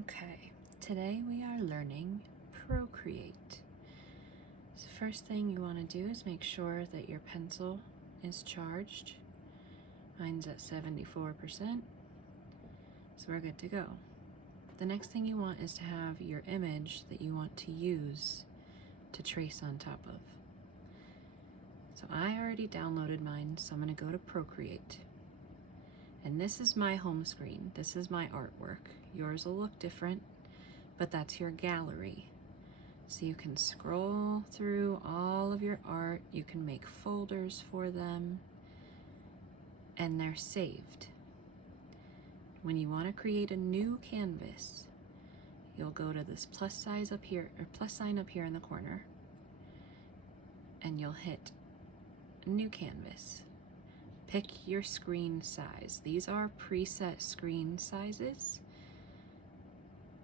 Okay, today we are learning Procreate. So first thing you want to do is make sure that your pencil is charged. Mine's at 74%, so we're good to go. The next thing you want is to have your image that you want to use to trace on top of. So I already downloaded mine, so I'm going to go to Procreate. And this is my home screen. This is my artwork. Yours will look different, but that's your gallery. So you can scroll through all of your art. You can make folders for them, and they're saved. When you want to create a new canvas, you'll go to this plus sign up here in the corner, and you'll hit New Canvas. Pick your screen size. These are preset screen sizes.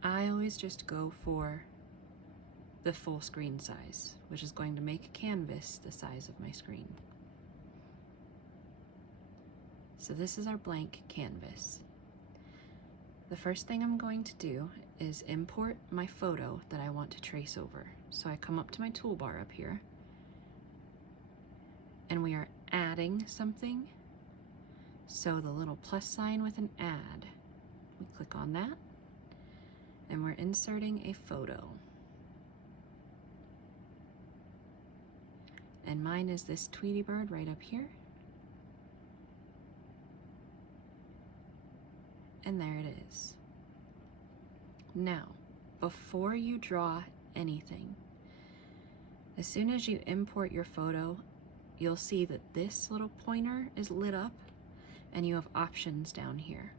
I always just go for the full screen size, which is going to make a canvas the size of my screen. So this is our blank canvas. The first thing I'm going to do is import my photo that I want to trace over. So I come up to my toolbar up here, and we are adding something. So the little plus sign with an add, we click on that, and we're inserting a photo. And mine is this Tweety bird right up here. And there it is. Now, before you draw anything, as soon as you import your photo, you'll see that this little pointer is lit up and you have options down here.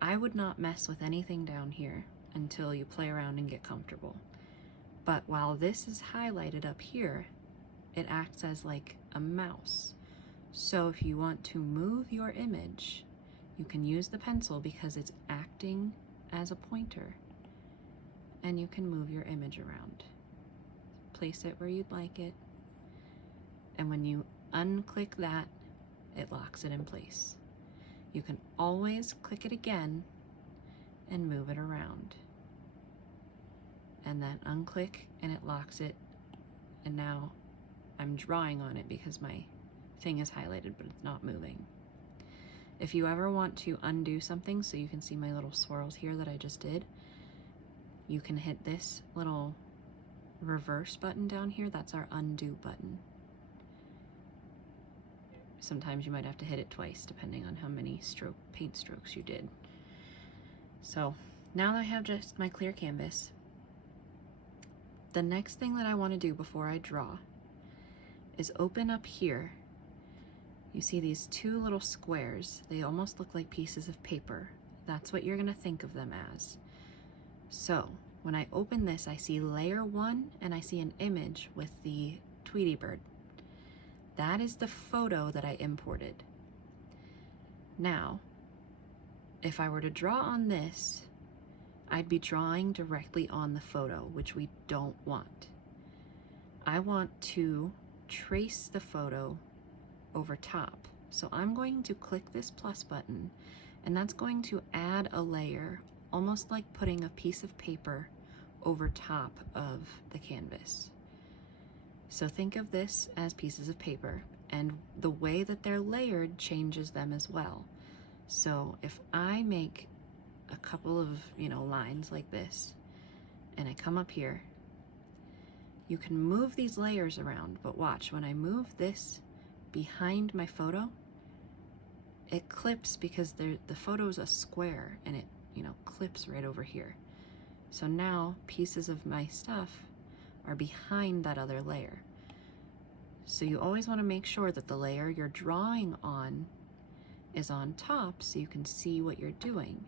I would not mess with anything down here until you play around and get comfortable. But while this is highlighted up here, it acts as like a mouse. So if you want to move your image, you can use the pencil because it's acting as a pointer, and you can move your image around. Place it where you'd like it, and when you unclick that, it locks it in place. You can always click it again and move it around, and then unclick and it locks it. And now I'm drawing on it because my thing is highlighted, but it's not moving. If you ever want to undo something, so you can see my little swirls here that I just did, you can hit this little reverse button down here. That's our undo button. Sometimes you might have to hit it twice depending on how many paint strokes you did. So now that I have just my clear canvas, the next thing that I want to do before I draw is open up here. You see these two little squares. They almost look like pieces of paper. That's what you're going to think of them as. So when I open this, I see layer 1 and I see an image with the Tweety bird. That is the photo that I imported. Now, if I were to draw on this, I'd be drawing directly on the photo, which we don't want. I want to trace the photo over top. So I'm going to click this plus button, and that's going to add a layer, almost like putting a piece of paper over top of the canvas. So think of this as pieces of paper, and the way that they're layered changes them as well. So if I make a couple of, lines like this, and I come up here, you can move these layers around, but watch, when I move this behind my photo, it clips because the photo's a square, and it, clips right over here. So now pieces of my stuff are behind that other layer. So you always want to make sure that the layer you're drawing on is on top so you can see what you're doing.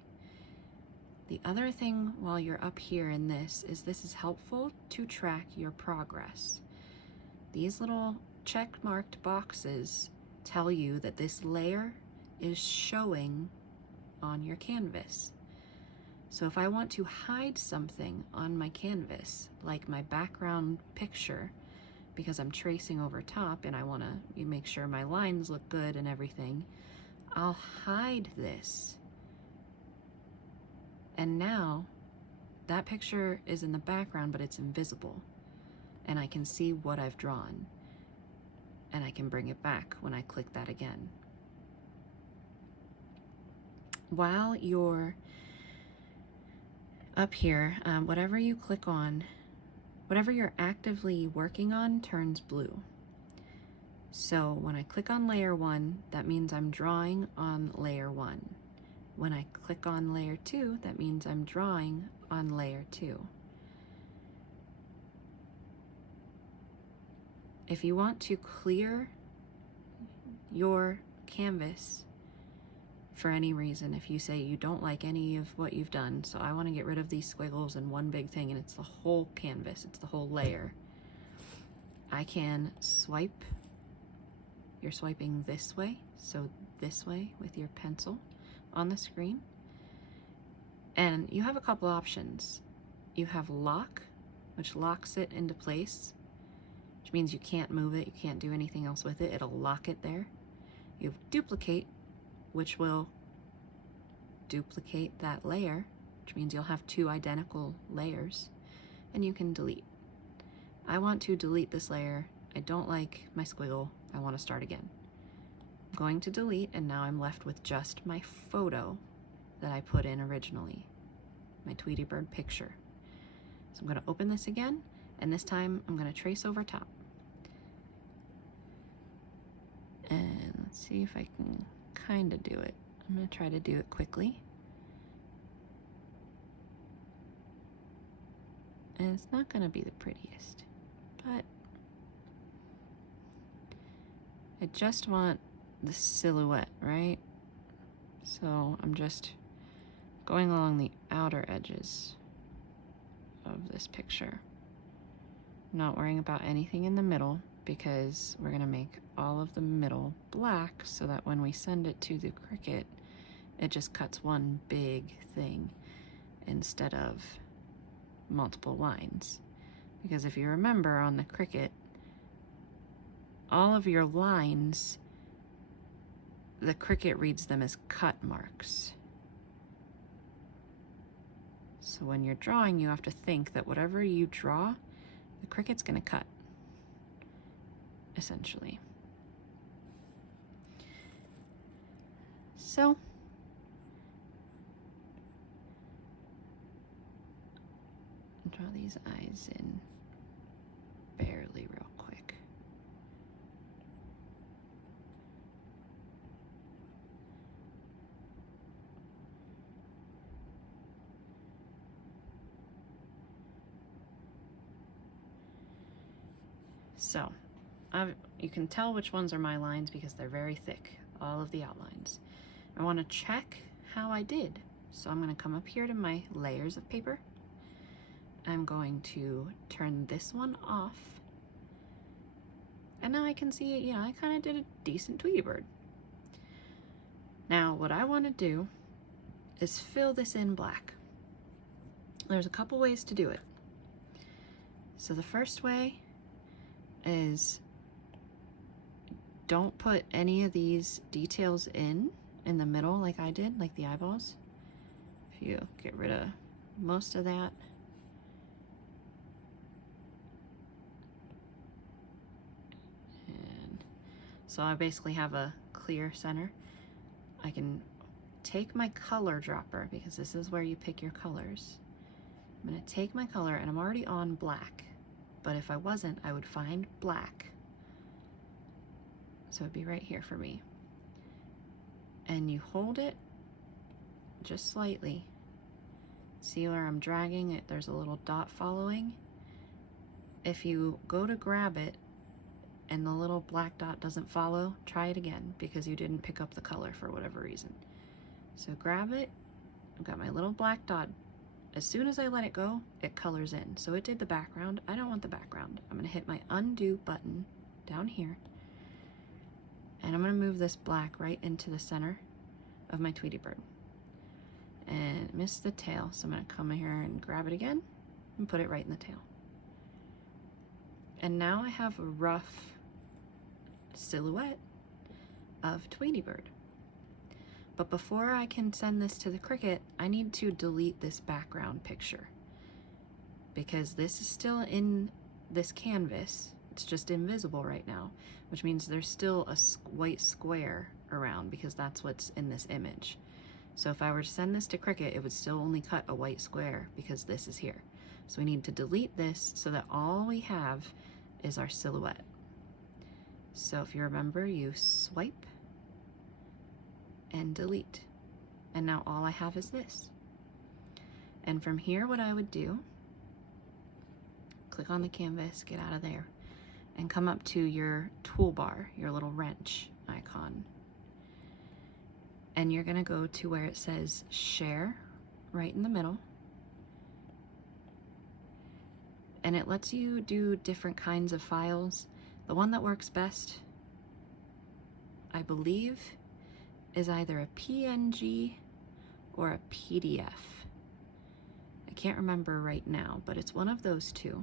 The other thing while you're up here in this is helpful to track your progress. These little check-marked boxes tell you that this layer is showing on your canvas. So if I want to hide something on my canvas, like my background picture, because I'm tracing over top and I want to make sure my lines look good and everything, I'll hide this And now that picture is in the background, but it's invisible. And I can see what I've drawn. And I can bring it back when I click that again. While you're up here, whatever you click on, whatever you're actively working on turns blue. So when I click on layer 1, that means I'm drawing on layer 1. When I click on layer 2, that means I'm drawing on layer 2. If you want to clear your canvas for any reason, if you say you don't like any of what you've done, so I want to get rid of these squiggles in one big thing and it's the whole canvas, it's the whole layer, I can swipe. You're swiping this way, so this way with your pencil on the screen. And you have a couple options. You have lock, which locks it into place, which means you can't move it, you can't do anything else with it, it'll lock it there. You have duplicate, which will duplicate that layer, which means you'll have two identical layers, and you can delete. I want to delete this layer. I don't like my squiggle. I want to start again. I'm going to delete, and now I'm left with just my photo that I put in originally, my Tweety Bird picture. So I'm going to open this again, and this time I'm going to trace over top. And let's see if I can kind of do it. I'm going to try to do it quickly. And it's not going to be the prettiest, but I just want the silhouette, right? So I'm just going along the outer edges of this picture. I'm not worrying about anything in the middle because we're going to make all of the middle black so that when we send it to the Cricut, it just cuts one big thing instead of multiple lines. Because if you remember on the Cricut, all of your lines, the Cricut reads them as cut marks. So when you're drawing, you have to think that whatever you draw, the Cricut's going to cut, essentially. So draw these eyes in barely real quick. So you can tell which ones are my lines because they're very thick, all of the outlines. I want to check how I did. So I'm going to come up here to my layers of paper. I'm going to turn this one off. And now I can see, you know, I kind of did a decent Tweety Bird. Now what I want to do is fill this in black. There's a couple ways to do it. So the first way is don't put any of these details in the middle like I did, like the eyeballs. If you get rid of most of that. And so I basically have a clear center. I can take my color dropper, because this is where you pick your colors. I'm going to take my color, and I'm already on black, but if I wasn't, I would find black. So it'd be right here for me. And you hold it just slightly. See where I'm dragging it? There's a little dot following. If you go to grab it and the little black dot doesn't follow, try it again because you didn't pick up the color for whatever reason. So grab it. I've got my little black dot. As soon as I let it go, it colors in. So it did the background. I don't want the background. I'm going to hit my undo button down here. And I'm going to move this black right into the center of my Tweety Bird. And miss the tail, so I'm going to come here and grab it again and put it right in the tail. And now I have a rough silhouette of Tweety Bird. But before I can send this to the Cricut, I need to delete this background picture because this is still in this canvas. It's just invisible right now, which means there's still a white square around because that's what's in this image. So if I were to send this to Cricut, it would still only cut a white square because this is here. So we need to delete this so that all we have is our silhouette. So if you remember, you swipe and delete. And now all I have is this. And from here, what I would do, click on the canvas, get out of there, and come up to your toolbar, your little wrench icon. And you're gonna go to where it says share, right in the middle. And it lets you do different kinds of files. The one that works best, I believe, is either a PNG or a PDF. I can't remember right now, but it's one of those two.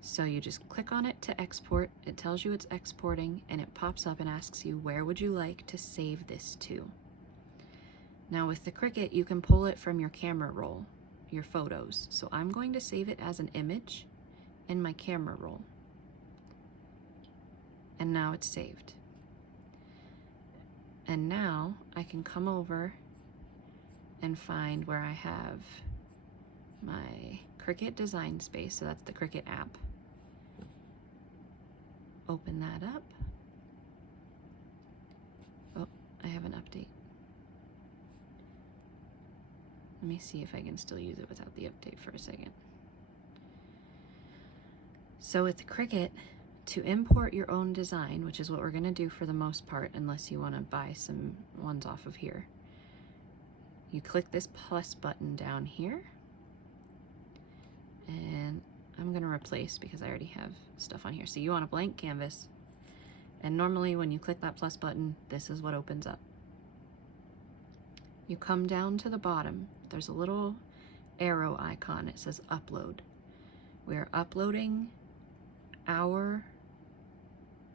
So you just click on it to export. It tells you it's exporting, and it pops up and asks you, where would you like to save this to? Now with the Cricut, you can pull it from your camera roll, your photos. So I'm going to save it as an image in my camera roll. And now it's saved. And now I can come over and find where I have my Cricut design space. So that's the Cricut app. Open that up. Oh, I have an update. Let me see if I can still use it without the update for a second. So with Cricut, to import your own design, which is what we're going to do for the most part, unless you want to buy some ones off of here, you click this plus button down here, and I'm going to replace because I already have stuff on here. So you want a blank canvas, and normally when you click that plus button, this is what opens up. You come down to the bottom, there's a little arrow icon, it says upload. We're uploading our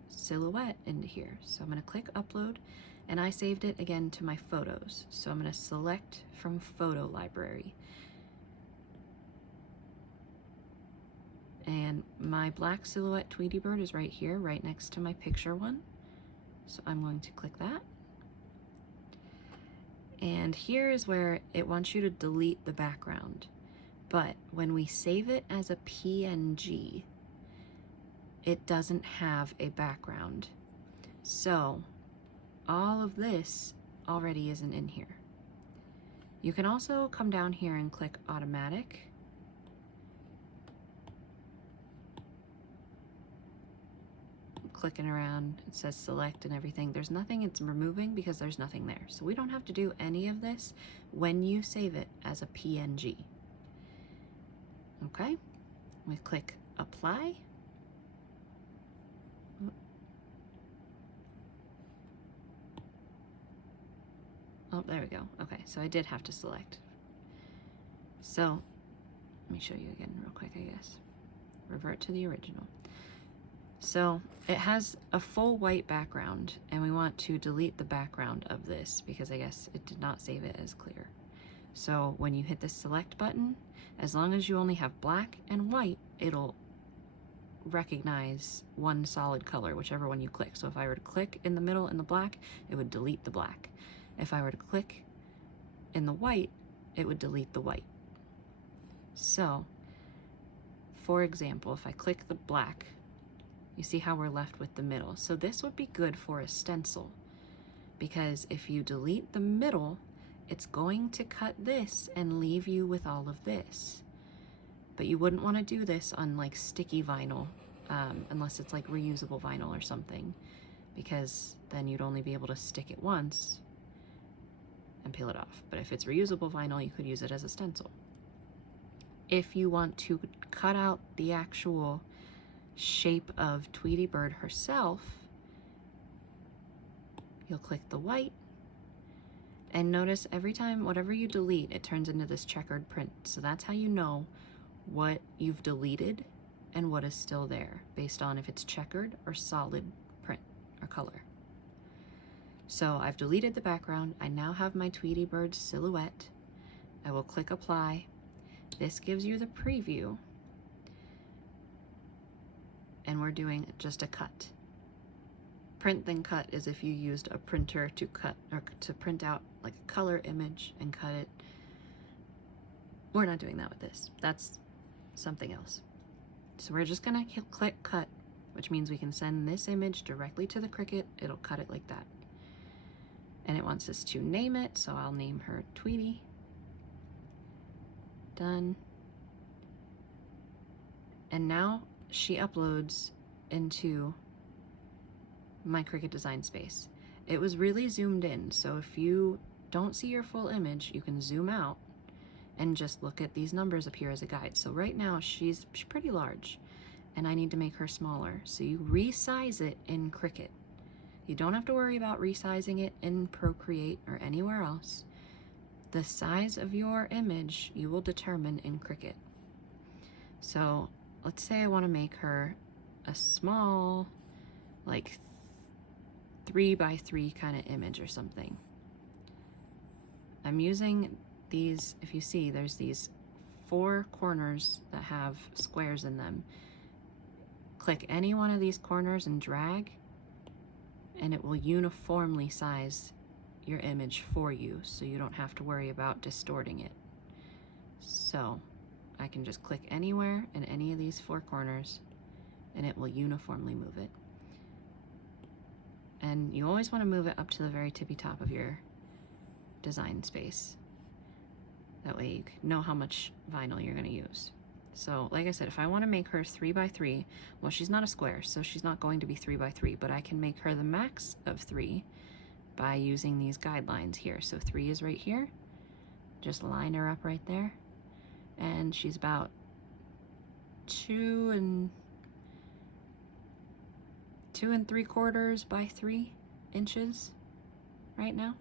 silhouette into here. So I'm going to click upload, and I saved it again to my photos. So I'm going to select from photo library. And my black silhouette Tweety bird is right here, right next to my picture one. So I'm going to click that. And here is where it wants you to delete the background. But when we save it as a PNG, it doesn't have a background. So all of this already isn't in here. You can also come down here and click automatic. Clicking around, it says select and everything. There's nothing it's removing because there's nothing there. So we don't have to do any of this when you save it as a PNG. Okay, we click apply. Oh, there we go. Okay, so I did have to select. So let me show you again real quick, I guess. Revert to the original. So it has a full white background, and we want to delete the background of this because I guess it did not save it as clear. So when you hit the select button, as long as you only have black and white, it'll recognize one solid color, whichever one you click. So if I were to click in the middle in the black, it would delete the black. If I were to click in the white, it would delete the white. So, for example, if I click the black, you see how we're left with the middle. So this would be good for a stencil, because if you delete the middle, it's going to cut this and leave you with all of this. But you wouldn't want to do this on like sticky vinyl, unless it's like reusable vinyl or something, because then you'd only be able to stick it once and peel it off. But if it's reusable vinyl, you could use it as a stencil. If you want to cut out the actual shape of Tweety Bird herself, you'll click the white, and notice every time whatever you delete, it turns into this checkered print. So that's how you know what you've deleted and what is still there, based on if it's checkered or solid print or color. So I've deleted the background. I now have my Tweety Bird silhouette. I will click apply. This gives you the preview. And we're doing just a cut. Print then cut is if you used a printer to cut or to print out like a color image and cut it. We're not doing that with this. That's something else. So we're just gonna click cut, which means we can send this image directly to the Cricut. It'll cut it like that. And it wants us to name it, so I'll name her Tweety. Done. And now she uploads into my Cricut design space. It was really zoomed in, so if you don't see your full image, you can zoom out and just look at these numbers up here as a guide. So right now she's pretty large and I need to make her smaller. So you resize it in Cricut. You don't have to worry about resizing it in Procreate or anywhere else. The size of your image you will determine in Cricut. So let's say I want to make her a small, like 3x3 kind of image or something. I'm using these, if you see, there's these 4 corners that have squares in them. Click any one of these corners and drag, and it will uniformly size your image for you, so you don't have to worry about distorting it. So I can just click anywhere in any of these 4 corners and it will uniformly move it. And you always want to move it up to the very tippy top of your design space. That way you know how much vinyl you're going to use. So like I said, if I want to make her 3x3, well, she's not a square, so she's not going to be 3x3, but I can make her the max of 3 by using these guidelines here. So 3 is right here. Just line her up right there. And she's about 2 3/4 by 3 inches right now.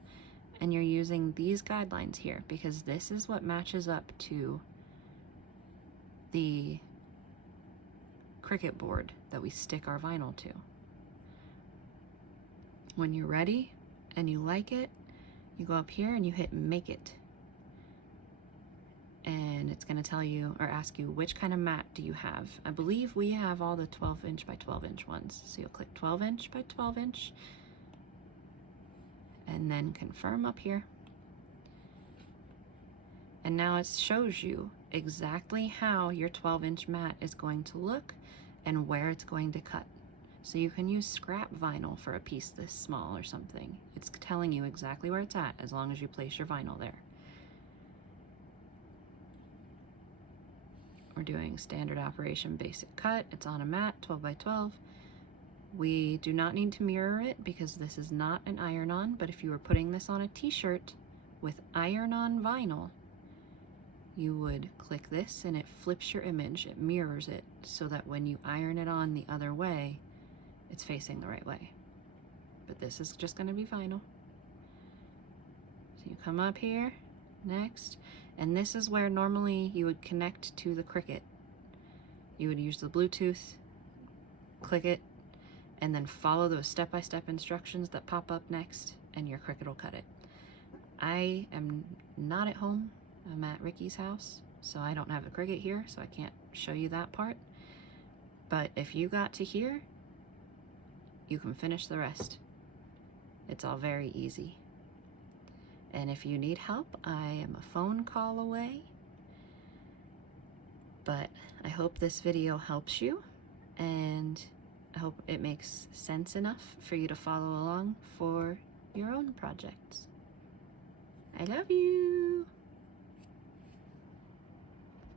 And you're using these guidelines here because this is what matches up to the Cricut board that we stick our vinyl to. When you're ready and you like it, you go up here and you hit make it. And it's going to tell you or ask you which kind of mat do you have. I believe we have all the 12" by 12" ones. So you'll click 12" by 12" and then confirm up here. And now it shows you exactly how your 12" mat is going to look and where it's going to cut. So you can use scrap vinyl for a piece this small or something. It's telling you exactly where it's at as long as you place your vinyl there. We're doing standard operation basic cut. It's on a mat, 12 by 12. We do not need to mirror it because this is not an iron-on, but if you were putting this on a t-shirt with iron-on vinyl, you would click this and it flips your image, it mirrors it, so that when you iron it on the other way, it's facing the right way. But this is just going to be vinyl. So you come up here, next, and this is where normally you would connect to the Cricut. You would use the Bluetooth, click it, and then follow those step-by-step instructions that pop up next, and your Cricut will cut it. I am not at home. I'm at Ricky's house, so I don't have a Cricut here, so I can't show you that part. But if you got to here, you can finish the rest. It's all very easy. And if you need help, I am a phone call away. But I hope this video helps you, and I hope it makes sense enough for you to follow along for your own projects. I love you!